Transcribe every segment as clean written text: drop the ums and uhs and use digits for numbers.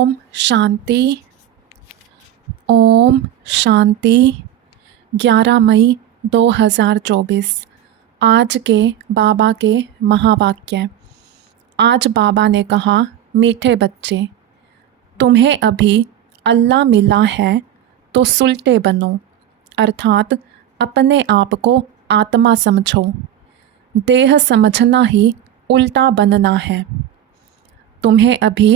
ओम शांति। ओम शांति। 11 मई 2024। आज के बाबा के महावाक्य। आज बाबा ने कहा, मीठे बच्चे, तुम्हें अभी अल्लाह मिला है तो सुलटे बनो, अर्थात अपने आप को आत्मा समझो। देह समझना ही उल्टा बनना है। तुम्हें अभी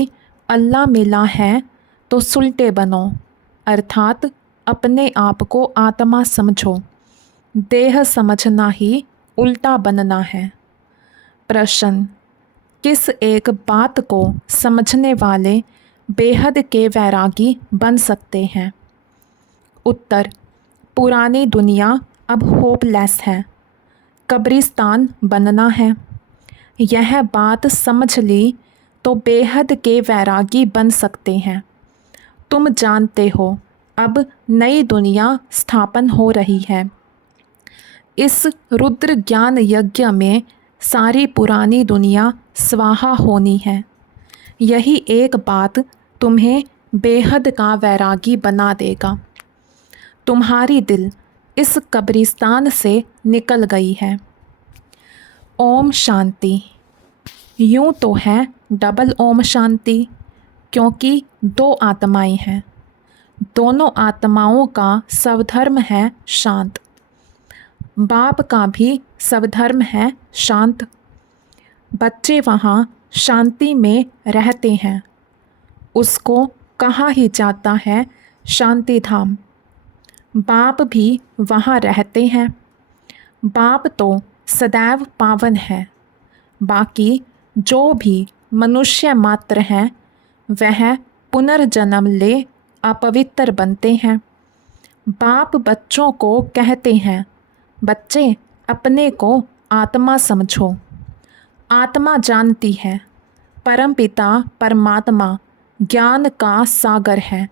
अल्लाह मिला है तो सुलटे बनो, अर्थात अपने आप को आत्मा समझो। देह समझना ही उल्टा बनना है। प्रश्न: किस एक बात को समझने वाले बेहद के वैरागी बन सकते हैं? उत्तर: पुरानी दुनिया अब होपलेस है, कब्रिस्तान बनना है। यह बात समझ ली तो बेहद के वैरागी बन सकते हैं। तुम जानते हो, अब नई दुनिया स्थापन हो रही है। इस रुद्र ज्ञान यज्ञ में सारी पुरानी दुनिया स्वाहा होनी है। यही एक बात तुम्हें बेहद का वैरागी बना देगा। तुम्हारी दिल इस कब्रिस्तान से निकल गई है। ओम शांति। यूँ तो है डबल ओम शांति, क्योंकि दो आत्माएं हैं। दोनों आत्माओं का स्वधर्म है शांत। बाप का भी स्वधर्म है शांत। बच्चे वहाँ शांति में रहते हैं। उसको कहा ही जाता है शांति धाम। बाप भी वहाँ रहते हैं। बाप तो सदैव पावन है। बाकी जो भी मनुष्य मात्र हैं, वह पुनर्जन्म ले अपवित्र बनते हैं। बाप बच्चों को कहते हैं, बच्चे अपने को आत्मा समझो। आत्मा जानती है, परमपिता परमात्मा ज्ञान का सागर है,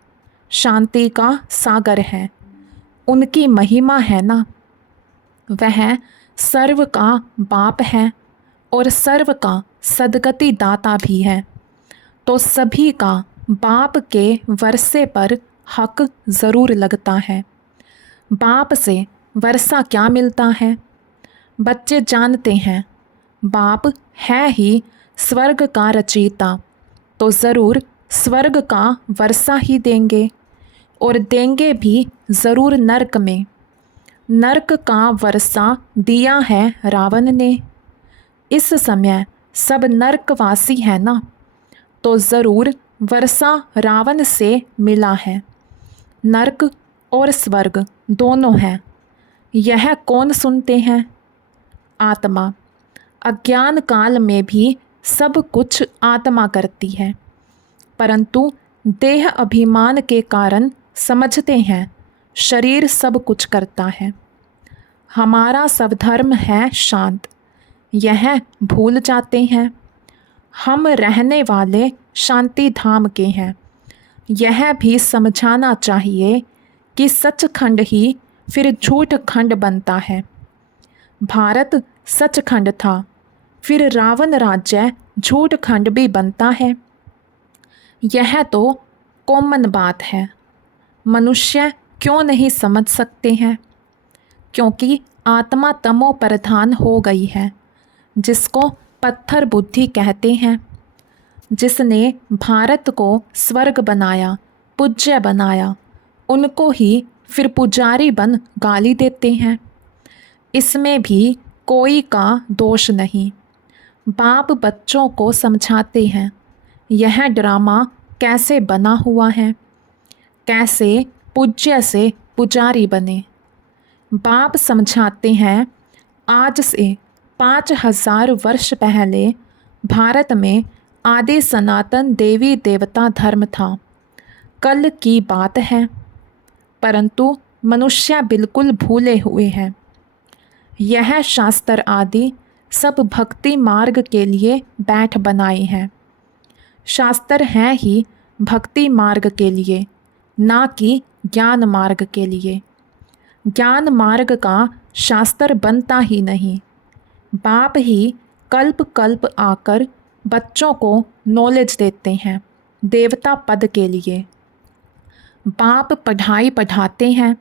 शांति का सागर है। उनकी महिमा है ना। वह सर्व का बाप है और सर्व का सद्गति दाता भी है। तो सभी का बाप के वर्षे पर हक ज़रूर लगता है। बाप से वर्षा क्या मिलता है? बच्चे जानते हैं, बाप है ही स्वर्ग का रचयिता, तो ज़रूर स्वर्ग का वर्षा ही देंगे, और देंगे भी ज़रूर नरक में। नरक का वर्षा दिया है रावण ने। इस समय सब नरकवासी है ना, तो ज़रूर वर्षा रावण से मिला है। नरक और स्वर्ग दोनों हैं। यह कौन सुनते हैं? आत्मा। अज्ञान काल में भी सब कुछ आत्मा करती है, परंतु देह अभिमान के कारण समझते हैं शरीर सब कुछ करता है। हमारा स्वधर्म है शांत, यह भूल जाते हैं। हम रहने वाले शांति धाम के हैं। यह भी समझाना चाहिए कि सचखंड ही फिर झूठ खंड बनता है। भारत सचखंड था, फिर रावण राज्य झूठ खंड भी बनता है। यह तो कॉमन बात है। मनुष्य क्यों नहीं समझ सकते हैं? क्योंकि आत्मा तमो प्रधान हो गई है, जिसको पत्थर बुद्धि कहते हैं। जिसने भारत को स्वर्ग बनाया, पूज्य बनाया, उनको ही फिर पुजारी बन गाली देते हैं। इसमें भी कोई का दोष नहीं। बाप बच्चों को समझाते हैं यह ड्रामा कैसे बना हुआ है, कैसे पूज्य से पुजारी बने। बाप समझाते हैं, आज से 5000 वर्ष पहले भारत में आदि सनातन देवी देवता धर्म था। कल की बात है, परंतु मनुष्य बिल्कुल भूले हुए हैं। यह शास्त्र आदि सब भक्ति मार्ग के लिए बैठ बनाए हैं। शास्त्र हैं ही भक्ति मार्ग के लिए, ना कि ज्ञान मार्ग के लिए। ज्ञान मार्ग का शास्त्र बनता ही नहीं। बाप ही कल्प कल्प आकर बच्चों को नॉलेज देते हैं। देवता पद के लिए। बाप पढ़ाई पढ़ाते हैं,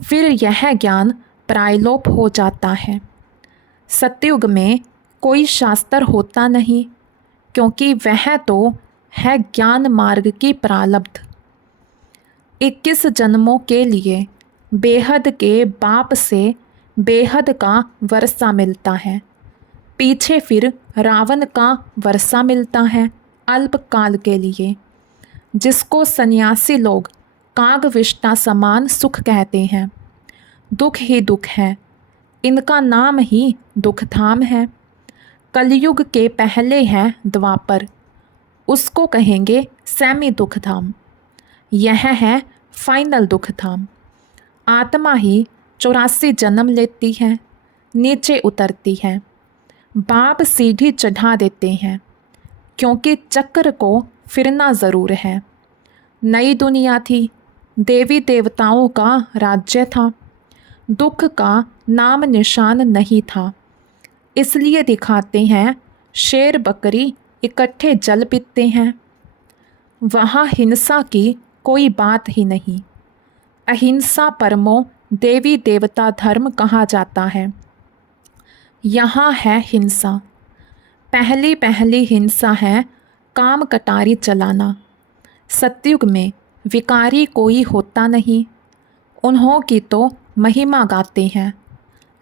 फिर यह ज्ञान प्रायलोप हो जाता है। सतयुग में कोई शास्त्र होता नहीं, क्योंकि वह तो है ज्ञान मार्ग की प्रारब्ध। 21 जन्मों के लिए बेहद के बाप से बेहद का वर्षा मिलता है। पीछे फिर रावण का वर्षा मिलता है अल्पकाल के लिए, जिसको सन्यासी लोग कागविष्टा समान सुख कहते हैं। दुख ही दुख है, इनका नाम ही दुखधाम है। कलयुग के पहले है द्वापर, उसको कहेंगे सेमी दुखधाम। यह है फाइनल दुखधाम। आत्मा ही 84 जन्म लेती है, नीचे उतरती है। बाप सीढ़ी चढ़ा देते हैं, क्योंकि चक्र को फिरना ज़रूर है। नई दुनिया थी, देवी देवताओं का राज्य था। दुख का नाम निशान नहीं था, इसलिए दिखाते हैं शेर बकरी इकट्ठे जल पीते हैं। वहाँ हिंसा की कोई बात ही नहीं। अहिंसा परमो देवी देवता धर्म कहा जाता है। यहाँ है हिंसा। पहली पहली हिंसा है काम कटारी चलाना। सतयुग में विकारी कोई होता नहीं, उन्हों की तो महिमा गाते हैं।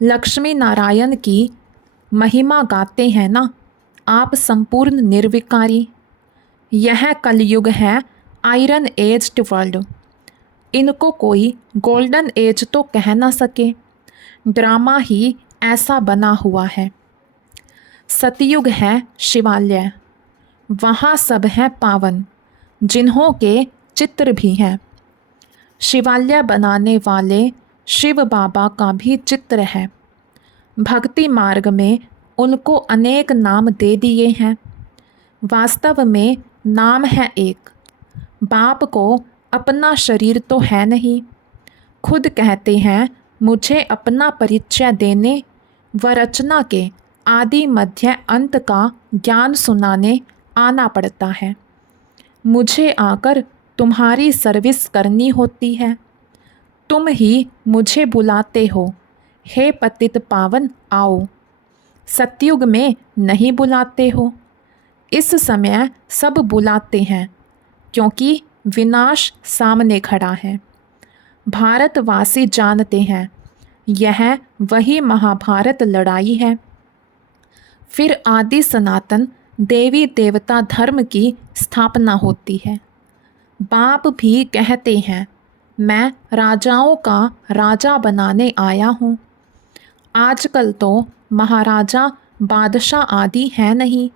लक्ष्मी नारायण की महिमा गाते हैं ना आप, संपूर्ण निर्विकारी। यह कलयुग है आयरन एज्ड वर्ल्ड, इनको कोई गोल्डन एज तो कह ना सके। ड्रामा ही ऐसा बना हुआ है। सतयुग है शिवालय, वहाँ सब हैं पावन, जिन्हों के चित्र भी हैं। शिवालय बनाने वाले शिव बाबा का भी चित्र है। भक्ति मार्ग में उनको अनेक नाम दे दिए हैं। वास्तव में नाम है एक। बाप को अपना शरीर तो है नहीं। खुद कहते हैं मुझे अपना परिचय देने व रचना के आदि मध्य अंत का ज्ञान सुनाने आना पड़ता है। मुझे आकर तुम्हारी सर्विस करनी होती है। तुम ही मुझे बुलाते हो, हे पतित पावन आओ। सतयुग में नहीं बुलाते हो। इस समय सब बुलाते हैं, क्योंकि विनाश सामने खड़ा है। भारतवासी जानते हैं यह वही महाभारत लड़ाई है। फिर आदि सनातन देवी देवता धर्म की स्थापना होती है। बाप भी कहते हैं मैं राजाओं का राजा बनाने आया हूँ। आजकल तो महाराजा बादशाह आदि है नहीं,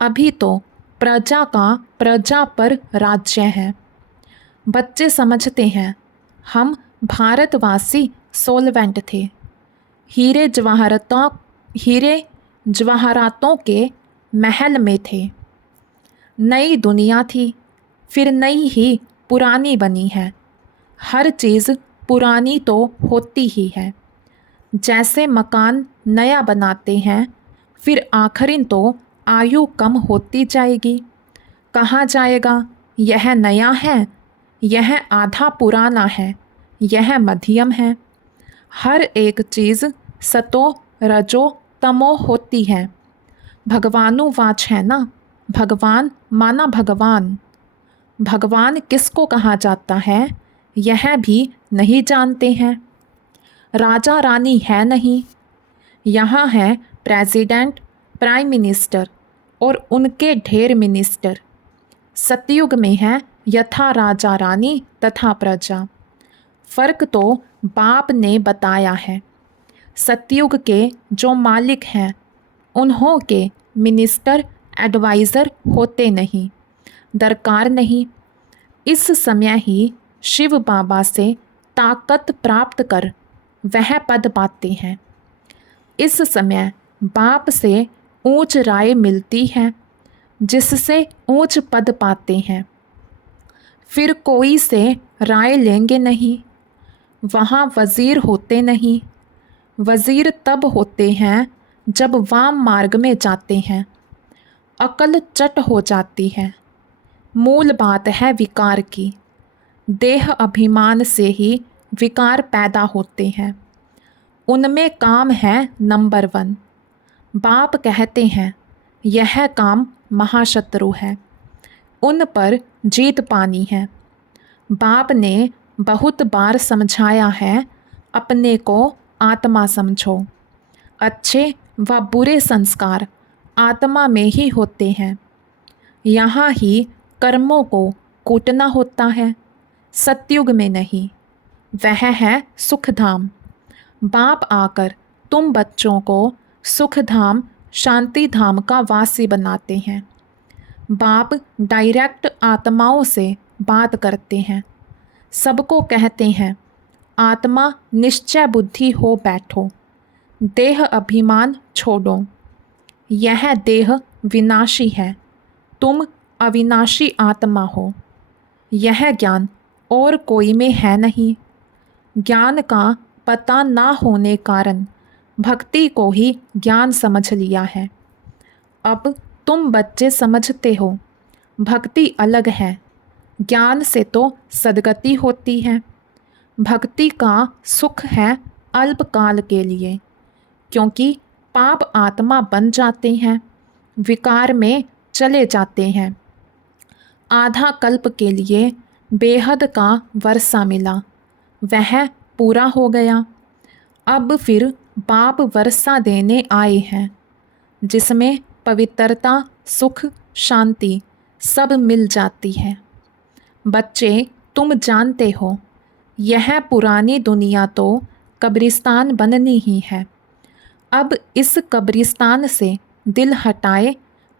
अभी तो प्रजा का प्रजा पर राज्य है। बच्चे समझते हैं हम भारतवासी सोलवेंट थे, हीरे जवाहरातों के महल में थे। नई दुनिया थी, फिर नई ही पुरानी बनी है। हर चीज़ पुरानी तो होती ही है। जैसे मकान नया बनाते हैं, फिर आखिरिन तो आयु कम होती जाएगी। कहा जाएगा यह नया है, यह आधा पुराना है, यह मध्यम है। हर एक चीज़ सतो रजो तमो होती है। भगवानुवाच है ना, भगवान माना भगवान। भगवान किसको कहा जाता है यह भी नहीं जानते हैं। राजा रानी है नहीं, यहाँ है प्रेसिडेंट, प्राइम मिनिस्टर और उनके ढेर मिनिस्टर। सतयुग में है यथा राजा रानी तथा प्रजा। फर्क तो बाप ने बताया है। सतयुग के जो मालिक हैं उन्हों के मिनिस्टर एडवाइज़र होते नहीं, दरकार नहीं। इस समय ही शिव बाबा से ताकत प्राप्त कर वह पद पाते हैं। इस समय बाप से ऊंच राय मिलती है, जिससे ऊंच पद पाते हैं। फिर कोई से राय लेंगे नहीं। वहाँ वज़ीर होते नहीं। वज़ीर तब होते हैं जब वाम मार्ग में जाते हैं। अकल चट हो जाती है। मूल बात है विकार की। देह अभिमान से ही विकार पैदा होते हैं। उनमें काम है नंबर 1। बाप कहते हैं यह काम महाशत्रु है, उन पर जीत पानी है। बाप ने बहुत बार समझाया है, अपने को आत्मा समझो। अच्छे व बुरे संस्कार आत्मा में ही होते हैं। यहाँ ही कर्मों को कूटना होता है, सतयुग में नहीं। वह है सुखधाम। बाप आकर तुम बच्चों को सुखधाम शांति धाम का वासी बनाते हैं। बाप डायरेक्ट आत्माओं से बात करते हैं, सबको कहते हैं आत्मा निश्चय बुद्धि हो बैठो, देह अभिमान छोड़ो। यह देह विनाशी है, तुम अविनाशी आत्मा हो। यह ज्ञान और कोई में है नहीं। ज्ञान का पता ना होने कारण भक्ति को ही ज्ञान समझ लिया है। अब तुम बच्चे समझते हो भक्ति अलग है, ज्ञान से तो सद्गति होती है। भक्ति का सुख है अल्पकाल के लिए, क्योंकि पाप आत्मा बन जाते हैं, विकार में चले जाते हैं। आधा कल्प के लिए बेहद का वर्षा मिला, वह पूरा हो गया। अब फिर बाप वर्षा देने आए हैं, जिसमें पवित्रता, सुख, शांति सब मिल जाती है। बच्चे, तुम जानते हो यह पुरानी दुनिया तो कब्रिस्तान बननी ही है। अब इस कब्रिस्तान से दिल हटाए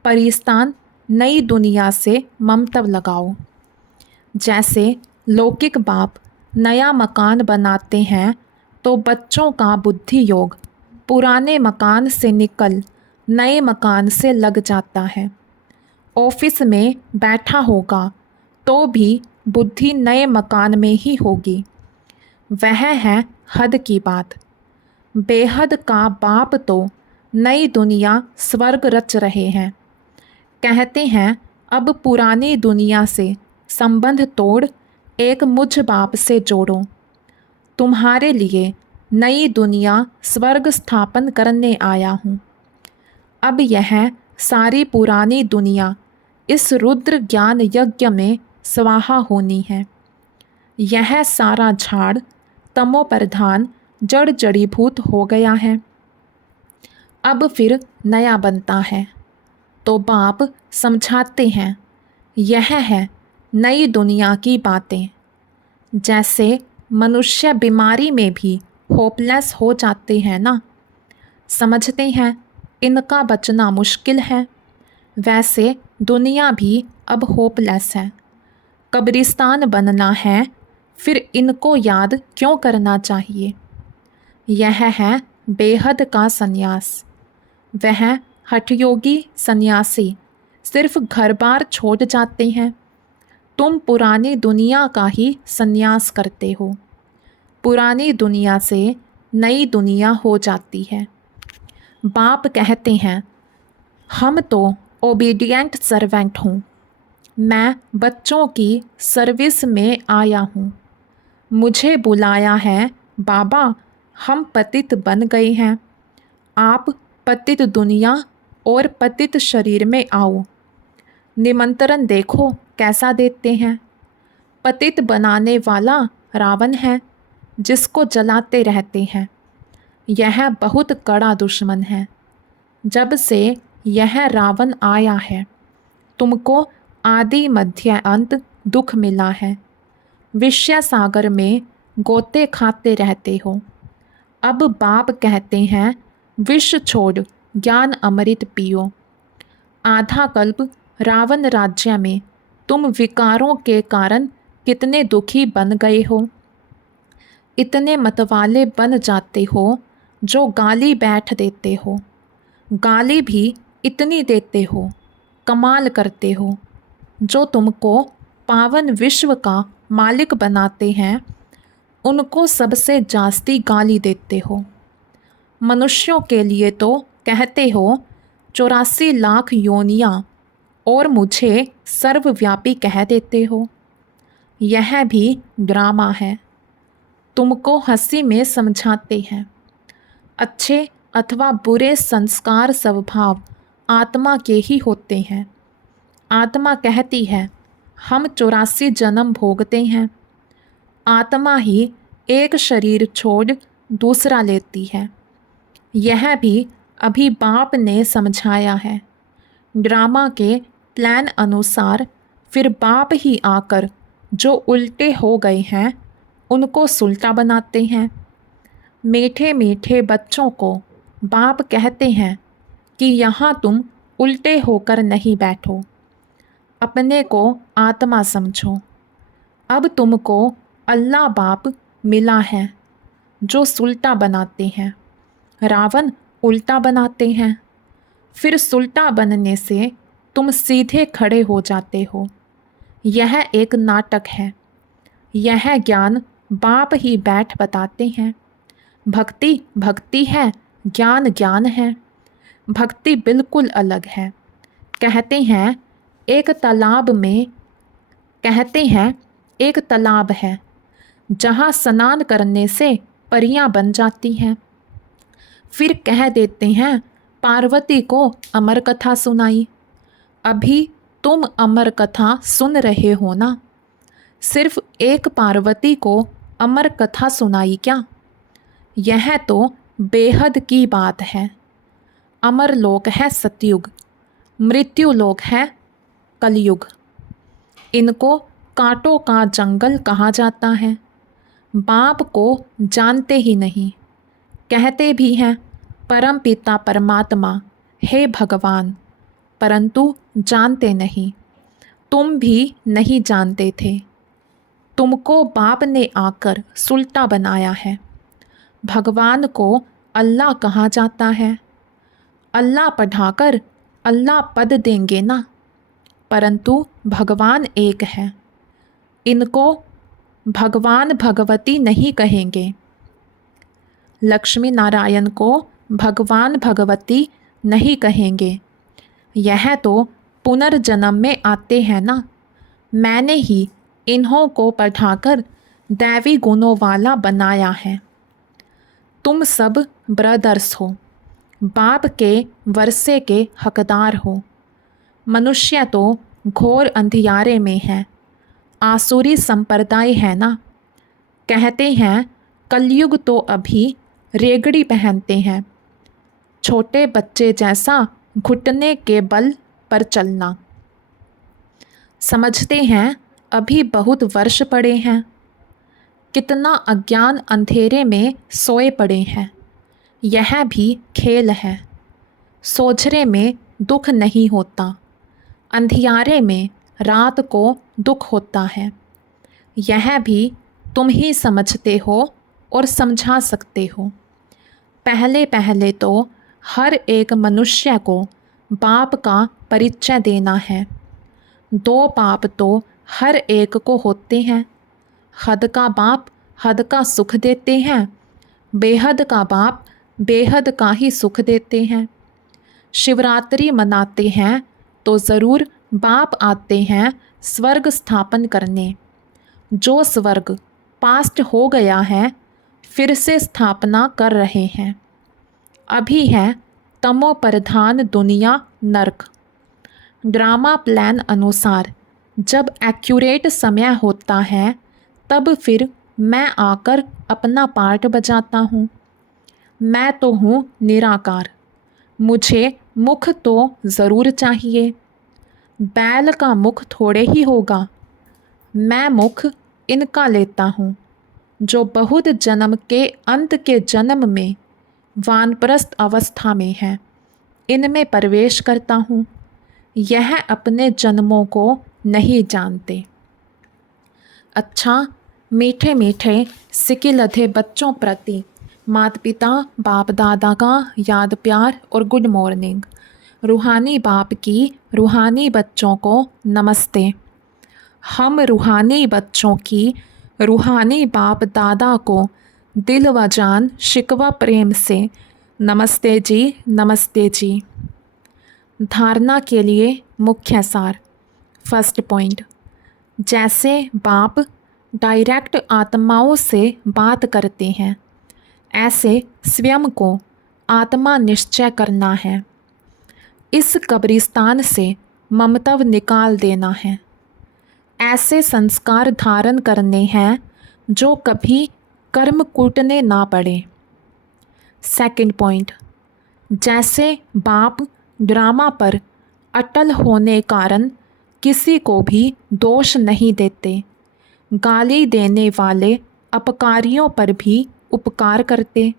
परिस्तान नई दुनिया से ममतव लगाओ। जैसे लौकिक बाप नया मकान बनाते हैं तो बच्चों का बुद्धि योग पुराने मकान से निकल नए मकान से लग जाता है। ऑफिस में बैठा होगा तो भी बुद्धि नए मकान में ही होगी। वह है हद की बात। बेहद का बाप तो नई दुनिया स्वर्ग रच रहे हैं। कहते हैं अब पुरानी दुनिया से संबंध तोड़ एक मुझ बाप से जोड़ो। तुम्हारे लिए नई दुनिया स्वर्ग स्थापन करने आया हूँ। अब यह सारी पुरानी दुनिया इस रुद्र ज्ञान यज्ञ में स्वाहा होनी है। यह सारा झाड़ तमो प्रधान जड़ जड़ीभूत हो गया है, अब फिर नया बनता है। तो बाप समझाते हैं यह है नई दुनिया की बातें। जैसे मनुष्य बीमारी में भी होपलेस हो जाते हैं ना, समझते हैं इनका बचना मुश्किल है, वैसे दुनिया भी अब होपलेस है। कब्रिस्तान बनना है, फिर इनको याद क्यों करना चाहिए। यह है बेहद का सन्यास। वह हठयोगी सन्यासी सिर्फ घर बार छोड़ जाते हैं। तुम पुरानी दुनिया का ही सन्यास करते हो। पुरानी दुनिया से नई दुनिया हो जाती है। बाप कहते हैं हम तो ओबीडिएंट सर्वेंट हूँ, मैं बच्चों की सर्विस में आया हूँ। मुझे बुलाया है बाबा, हम पतित बन गए हैं, आप पतित दुनिया और पतित शरीर में आओ। निमंत्रण देखो कैसा देते हैं। पतित बनाने वाला रावण है, जिसको जलाते रहते हैं। यह बहुत कड़ा दुश्मन है। जब से यह रावण आया है, तुमको आदि मध्य अंत दुख मिला है। विषय सागर में गोते खाते रहते हो। अब बाप कहते हैं विष छोड़ ज्ञान अमृत पियो। आधा कल्प रावण राज्य में तुम विकारों के कारण कितने दुखी बन गए हो। इतने मतवाले बन जाते हो जो गाली बैठ देते हो। गाली भी इतनी देते हो, कमाल करते हो। जो तुमको पावन विश्व का मालिक बनाते हैं, उनको सबसे जास्ती गाली देते हो। मनुष्यों के लिए तो कहते हो 84 लाख योनियाँ, और मुझे सर्वव्यापी कह देते हो। यह भी ड्रामा है। तुमको हंसी में समझाते हैं। अच्छे अथवा बुरे संस्कार स्वभाव आत्मा के ही होते हैं। आत्मा कहती है हम 84 जन्म भोगते हैं। आत्मा ही एक शरीर छोड़ दूसरा लेती है। यह भी अभी बाप ने समझाया है। ड्रामा के प्लान अनुसार फिर बाप ही आकर जो उल्टे हो गए हैं उनको सुलटा बनाते हैं। मीठे मीठे बच्चों को बाप कहते हैं कि यहाँ तुम उल्टे होकर नहीं बैठो, अपने को आत्मा समझो। अब तुमको अल्लाह बाप मिला है जो सुलटा बनाते हैं। रावण उल्टा बनाते हैं, फिर सुलटा बनने से तुम सीधे खड़े हो जाते हो। यह एक नाटक है। यह ज्ञान बाप ही बैठ बताते हैं। भक्ति भक्ति है, ज्ञान ज्ञान है। भक्ति बिल्कुल अलग है। कहते हैं एक तालाब है जहाँ स्नान करने से परियां बन जाती हैं। फिर कह देते हैं पार्वती को अमर कथा सुनाई। अभी तुम अमर कथा सुन रहे हो ना। सिर्फ एक पार्वती को अमर कथा सुनाई क्या? यह तो बेहद की बात है। अमर लोक है सतयुग, मृत्यु लोक है कलयुग। इनको कांटों का जंगल कहा जाता है। बाप को जानते ही नहीं। कहते भी हैं परम पिता परमात्मा हे भगवान, परंतु जानते नहीं। तुम भी नहीं जानते थे। तुमको बाप ने आकर सुलटा बनाया है। भगवान को अल्लाह कहा जाता है। अल्लाह पढ़ाकर अल्लाह पद देंगे ना, परंतु भगवान एक है। इनको भगवान भगवती नहीं कहेंगे। लक्ष्मी नारायण को भगवान भगवती नहीं कहेंगे। यह तो पुनर्जन्म में आते हैं ना। मैंने ही इन्हों को पढ़ाकर दैवी गुणों वाला बनाया है। तुम सब ब्रदर्स हो, बाप के वर्षे के हकदार हो। मनुष्य तो घोर अंधियारे में है। आसुरी संप्रदाय है ना। कहते हैं कलयुग तो अभी रेगड़ी पहनते हैं, छोटे बच्चे जैसा घुटने के बल पर चलना। समझते हैं अभी बहुत वर्ष पड़े हैं। कितना अज्ञान अंधेरे में सोए पड़े हैं। यह भी खेल है। सोझरे में दुख नहीं होता, अंधियारे में रात को दुख होता है। यह भी तुम ही समझते हो और समझा सकते हो। पहले पहले तो हर एक मनुष्य को बाप का परिचय देना है। दो बाप तो हर एक को होते हैं। हद का बाप हद का सुख देते हैं, बेहद का बाप बेहद का ही सुख देते हैं। शिवरात्रि मनाते हैं तो ज़रूर बाप आते हैं स्वर्ग स्थापन करने। जो स्वर्ग पास्ट हो गया है फिर से स्थापना कर रहे हैं। अभी है तमो प्रधान दुनिया नरक। ड्रामा प्लान अनुसार जब एक्यूरेट समय होता है तब फिर मैं आकर अपना पार्ट बजाता हूँ। मैं तो हूँ निराकार। मुझे मुख तो ज़रूर चाहिए। बैल का मुख थोड़े ही होगा। मैं मुख इनका लेता हूँ जो बहुत जन्म के अंत के जन्म में वानप्रस्थ अवस्था में है। इनमें प्रवेश करता हूँ। यह अपने जन्मों को नहीं जानते। अच्छा, मीठे मीठे सिके लधे बच्चों प्रति माता पिता बाप दादा का याद प्यार और गुड मॉर्निंग। रूहानी बाप की रूहानी बच्चों को नमस्ते। हम रूहानी बच्चों की रूहानी बाप दादा को दिल व जान शिकवा प्रेम से नमस्ते जी, नमस्ते जी। धारणा के लिए मुख्य सार। फर्स्ट पॉइंट, जैसे बाप डायरेक्ट आत्माओं से बात करते हैं, ऐसे स्वयं को आत्मा निश्चय करना है। इस कब्रिस्तान से ममत्व निकाल देना है। ऐसे संस्कार धारण करने हैं जो कभी कर्म कूटने ना पड़े। सेकंड पॉइंट, जैसे बाप ड्रामा पर अटल होने कारण किसी को भी दोष नहीं देते, गाली देने वाले अपकारियों पर भी उपकार करते,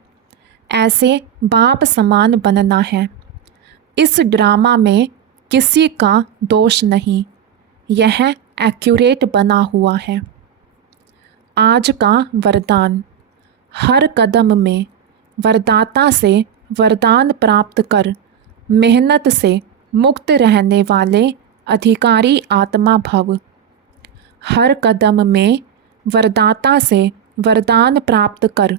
ऐसे बाप समान बनना है। इस ड्रामा में किसी का दोष नहीं, यह एक्यूरेट बना हुआ है। आज का वरदान, हर कदम में वरदाता से वरदान प्राप्त कर मेहनत से मुक्त रहने वाले अधिकारी आत्मा भव। हर कदम में वरदाता से वरदान प्राप्त कर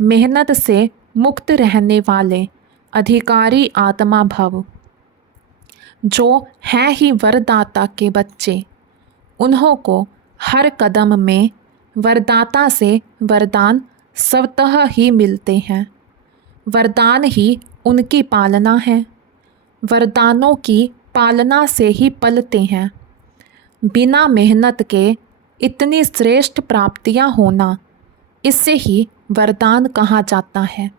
मेहनत से मुक्त रहने वाले अधिकारी आत्मा भव। जो हैं ही वरदाता के बच्चे, उन्हों को हर कदम में वरदाता से वरदान स्वतः ही मिलते हैं। वरदान ही उनकी पालना है। वरदानों की पालना से ही पलते हैं। बिना मेहनत के इतनी श्रेष्ठ प्राप्तियां होना, इससे ही वरदान कहा जाता है।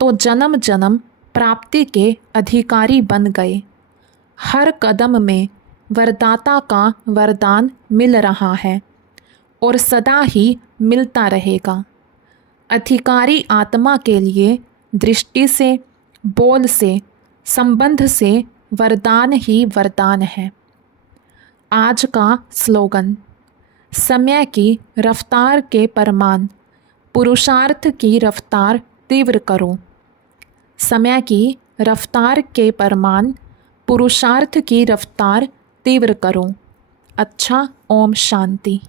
तो जन्म जन्म प्राप्ति के अधिकारी बन गए। हर कदम में वरदाता का वरदान मिल रहा है और सदा ही मिलता रहेगा। अधिकारी आत्मा के लिए दृष्टि से, बोल से, संबंध से वरदान ही वरदान है। आज का स्लोगन, समय की रफ्तार के परमान, पुरुषार्थ की रफ्तार तीव्र करो। समय की रफ्तार के परमान, पुरुषार्थ की रफ्तार तीव्र करो। अच्छा, ओम शांति।